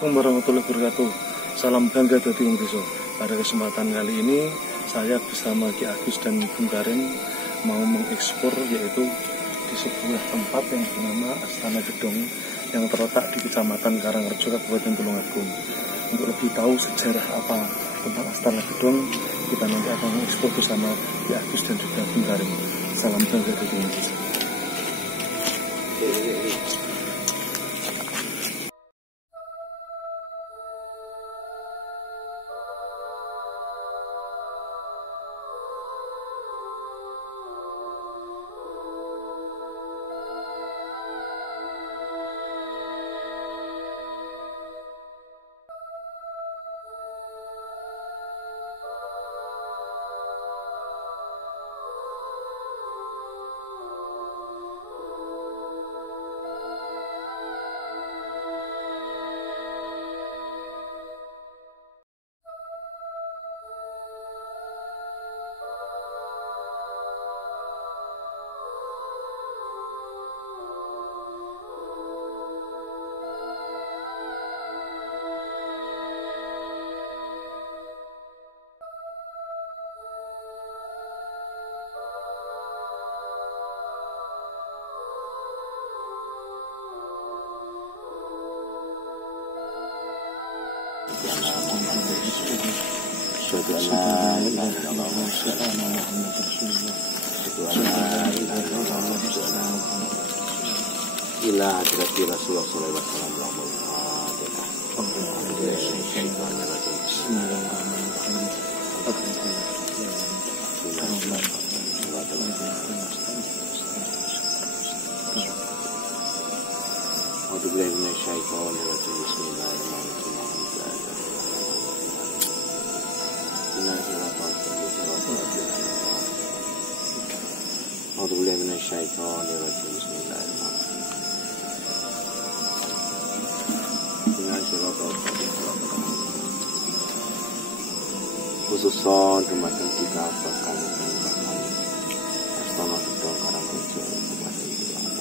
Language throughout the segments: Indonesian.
Assalamualaikum warahmatullahi wabarakatuh. Salam bangga dadi wong desa. Pada kesempatan kali ini saya bersama Ki Agus dan Bung Karin mau mengekspor yaitu di sebuah tempat yang bernama Astana Gedong yang terletak di Kecamatan Karangrejo, Kabupaten Tulungagung. Untuk lebih tahu sejarah apa tentang Astana Gedong, kita nanti akan mengekspor bersama Ki Agus dan juga Bung Karin. Salam bangga dadi wong desa. Ila hadrati Rasulullah sallallahu alaihi khususon dumateng tiga bakal Astana Gedong Karangrejo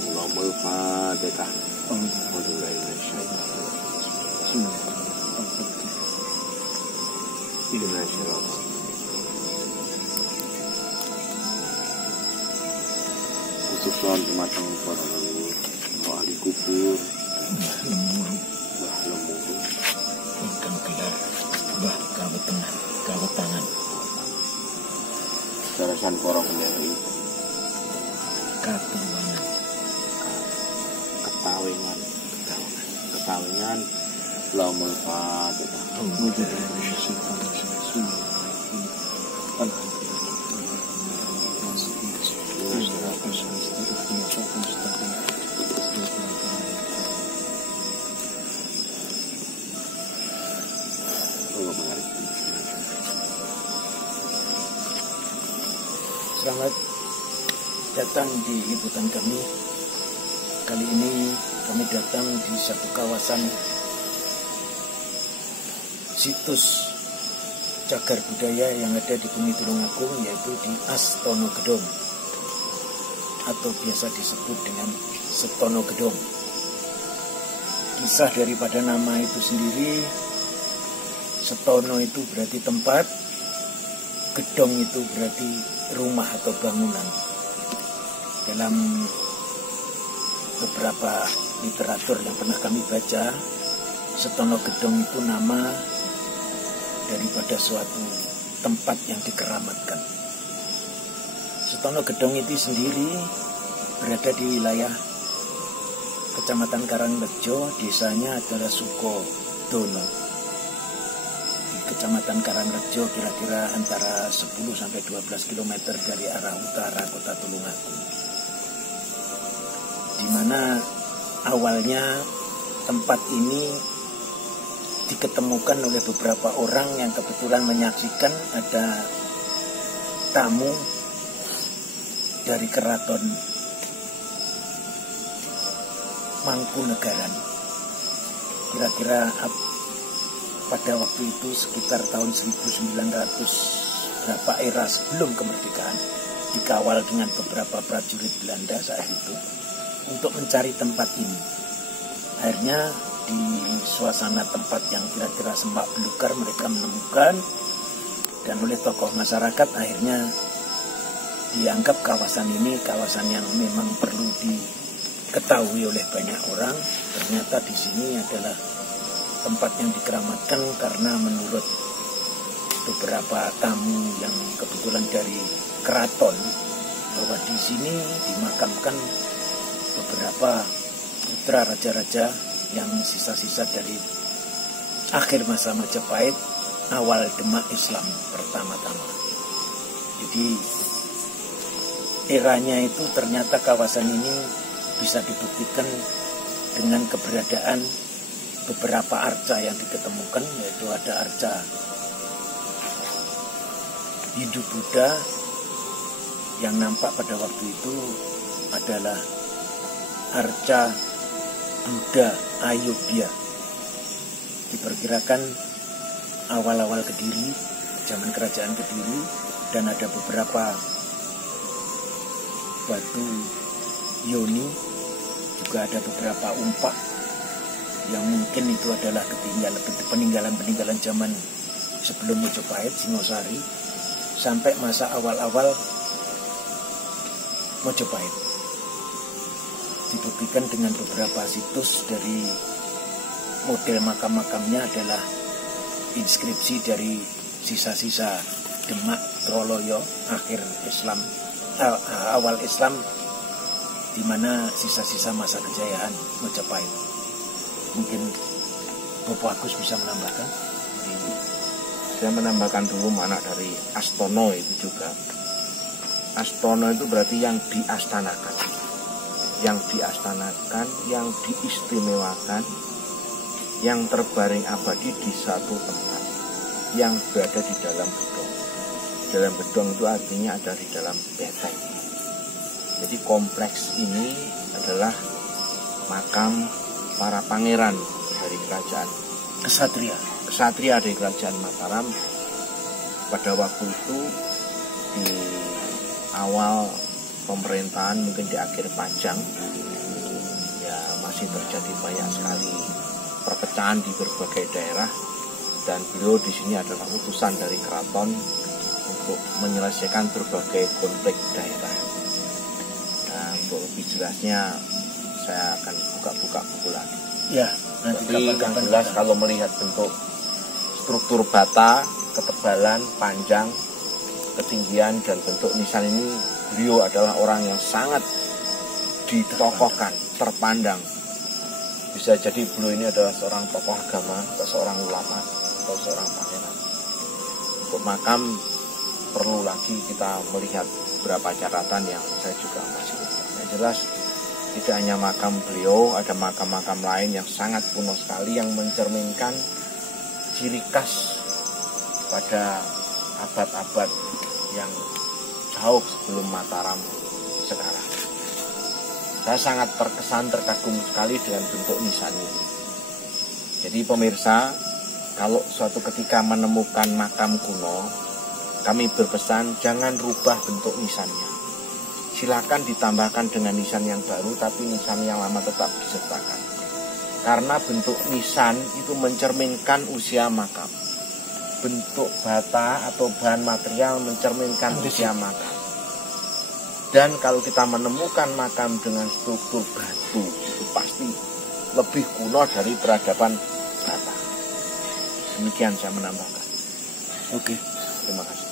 Allahumma Fatihah. Khususon dumateng para leluhur ahli kubur Mbah Lemuruh ingkang gelar Mbah Kawetangan sarasan para pendiri Ketawengan Allahumma Fatihah. Selamat datang di liputan kami. Kali ini kami datang di satu kawasan situs cagar budaya yang ada di Bumi Tulungagung, yaitu di Astana Gedong atau biasa disebut dengan Setono Gedong. Kisah daripada nama itu sendiri, Setono itu berarti tempat, Gedong itu berarti rumah atau bangunan. Dalam beberapa literatur yang pernah kami baca, Setono Gedong itu nama daripada suatu tempat yang dikeramatkan. Setono Gedong itu sendiri berada di wilayah Kecamatan Karangrejo, desanya adalah Sukodono. Di Kecamatan Karangrejo kira-kira antara 10 sampai 12 km dari arah utara kota Tulungagung. Di mana awalnya tempat ini diketemukan oleh beberapa orang yang kebetulan menyaksikan ada tamu dari keraton Mangkunegaran. Kira-kira pada waktu itu sekitar tahun 1900 berapa era sebelum kemerdekaan, dikawal dengan beberapa prajurit Belanda saat itu untuk mencari tempat ini. Akhirnya di suasana tempat yang kira-kira semak belukar mereka menemukan, dan oleh tokoh masyarakat akhirnya dianggap kawasan ini kawasan yang memang perlu diketahui oleh banyak orang. Ternyata di sini adalah tempat yang dikeramatkan karena menurut beberapa tamu yang kebetulan dari keraton, bahwa di sini dimakamkan beberapa putra raja-raja yang sisa-sisa dari akhir masa Majapahit, awal Demak Islam pertama-tama. Jadi eranya itu ternyata kawasan ini bisa dibuktikan dengan keberadaan beberapa arca yang diketemukan, yaitu ada arca Hindu Buddha yang nampak pada waktu itu adalah arca Buddha Ayodhya. Diperkirakan awal-awal Kediri, zaman kerajaan Kediri, dan ada beberapa batu yoni, juga ada beberapa umpak yang mungkin itu adalah peninggalan-peninggalan zaman sebelum Majapahit, Singosari, sampai masa awal-awal Majapahit. Dibuktikan dengan beberapa situs dari model makam-makamnya adalah inskripsi dari sisa-sisa Demak Troloyo akhir Islam, awal Islam, di mana sisa-sisa masa kejayaan Majapahit. Mungkin Bapak Agus bisa menambahkan. Saya menambahkan dulu makna dari Astono itu juga. Astono itu berarti yang diastanakan, yang diistimewakan, yang terbaring abadi di satu tempat, yang berada di dalam gedung. Dalam gedung itu artinya ada di dalam benteng. Jadi kompleks ini adalah makam para pangeran dari kerajaan kesatria dari kerajaan Mataram pada waktu itu, di awal pemerintahan, mungkin di akhir Pajang, ya masih terjadi banyak sekali perpecahan di berbagai daerah, dan beliau di sini adalah utusan dari keraton untuk menyelesaikan berbagai konflik daerah. Nah, untuk lebih jelasnya saya akan buka-buka buku lagi. Ya, tapi yang jelas kalau melihat bentuk struktur bata, ketebalan, panjang, ketinggian, dan bentuk nisan ini, beliau adalah orang yang sangat ditokohkan, terpandang. Bisa jadi beliau ini adalah seorang tokoh agama, atau seorang ulama, atau seorang pangeran. Untuk makam perlu lagi kita melihat beberapa catatan yang saya juga masih lupa. Yang jelas tidak hanya makam beliau, ada makam-makam lain yang sangat kuno sekali yang mencerminkan ciri khas pada abad-abad yang jauh sebelum Mataram sekarang. Saya sangat terkesan, terkagum sekali dengan bentuk nisan ini. Jadi pemirsa, kalau suatu ketika menemukan makam kuno, kami berpesan jangan rubah bentuk nisannya. Silakan ditambahkan dengan nisan yang baru, tapi nisan yang lama tetap disertakan. Karena bentuk nisan itu mencerminkan usia makam. Bentuk bata atau bahan material mencerminkan usia makam. Dan kalau kita menemukan makam dengan struktur batu, itu pasti lebih kuno dari peradaban bata. Demikian saya menambahkan. Oke, terima kasih.